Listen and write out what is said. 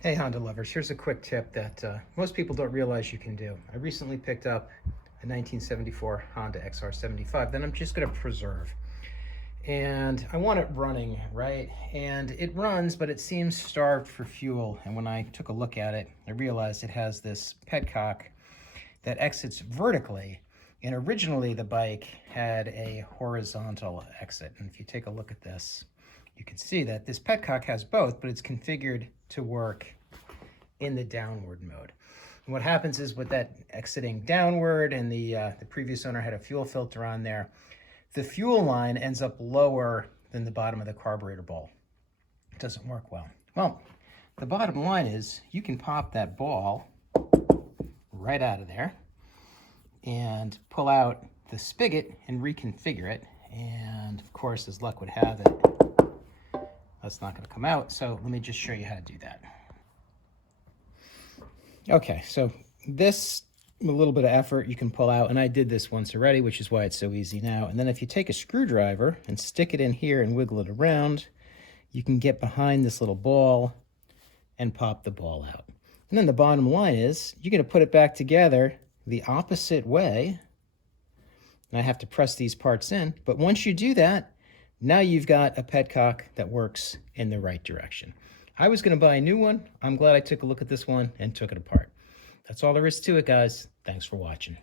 Hey Honda lovers, here's a quick tip that most people don't realize you can do. I recently picked up a 1974 Honda XR75 that I'm just going to preserve. And I want it running, right? And it runs, but it seems starved for fuel. And when I took a look at it, I realized it has this petcock that exits vertically. And originally the bike had a horizontal exit. And if you take a look at this, you can see that this petcock has both, but it's configured to work in the downward mode. And what happens is with that exiting downward, and the previous owner had a fuel filter on there, the fuel line ends up lower than the bottom of the carburetor bowl. It doesn't work well. Well, the bottom line is you can pop that ball right out of there and pull out the spigot and reconfigure it. And of course, as luck would have it, that's not going to come out. So let me just show you how to do that. Okay, so this, a little bit of effort you can pull out, and I did this once already, which is why it's so easy now. And then if you take a screwdriver and stick it in here and wiggle it around, you can get behind this little ball and pop the ball out. And then the bottom line is you're going to put it back together the opposite way. And I have to press these parts in, but once you do that, now you've got a petcock that works in the right direction. I was going to buy a new one. I'm glad I took a look at this one and took it apart. That's all there is to it, guys. Thanks for watching.